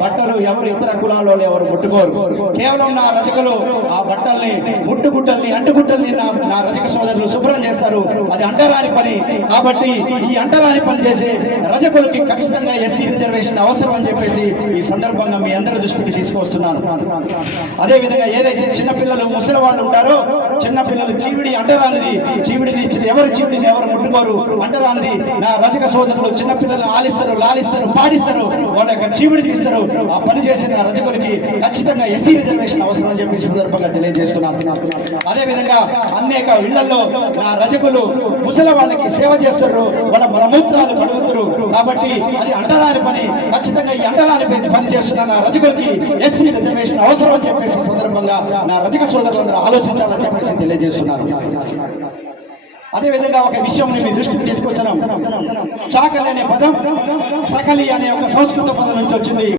బట్టలు ఎవరు ఇతర కులాల్లో ఎవరు ముట్టుకోరు. కేవలం నా రజకులు ఆ బట్టల్ని ముట్టుగుట్టల్ని అంటుగుట్టల్ని నా రజక సోదరులు శుభ్రం చేస్తారు. అది అంటరాని పని. కాబట్టి ఈ అంటరాని పని చేసే రజకులకి ఖచ్చితంగా ఎస్సీ రిజర్వేషన్ అవసరం అని చెప్పేసి ఈ సందర్భంగా మీ అందరి దృష్టికి తీసుకొస్తున్నాను. అదే విధంగా ఏదైతే చిన్నపిల్లలు ముసలి వాళ్ళు ఉంటారో, చిన్నపిల్లలు చీవిడి అంటరానిది, చీవిడిని ఎవరు చీవిడిని ఎవరు ముట్టుకోరు, అంటరానిది నా రజక సోదరులు చిన్నపిల్లలను ఆలిస్తారు, లాలిస్తారు, పాడిస్తారు, వాళ్ళ యొక్క చీవిడి తీస్తారు. ఆ పని చేసిన రజకులకి ఖచ్చితంగా ఎస్సీ రిజర్వేషన్ అవసరం అని చెప్పి సందర్భంగా తెలియజేస్తున్నాను. అదే విధంగా అనేక ఇళ్లలో నా రజకులు ముసలి వాళ్ళకి సేవ చేస్తారు, వాళ్ళ మలమూత్రాలు కడుగుతారు. కాబట్టి అది అంటరాని పని. ఖచ్చితంగా ఈ అంటరాని పని చేస్తున్న నా రజకులకి ఎస్సీ రిజర్వేషన్ అవసరం అని చెప్పేసి సందర్భంగా నా రజక సోదరులందరూ ఆలోచించాలని చెప్పేసి తెలియజేస్తున్నారు. అదే విధంగా ఒక విషయం మీ దృష్టికి తీసుకొచ్చాను. చాకలి అనే పదం సకలి అనే ఒక సంస్కృత పదం నుంచి వచ్చింది.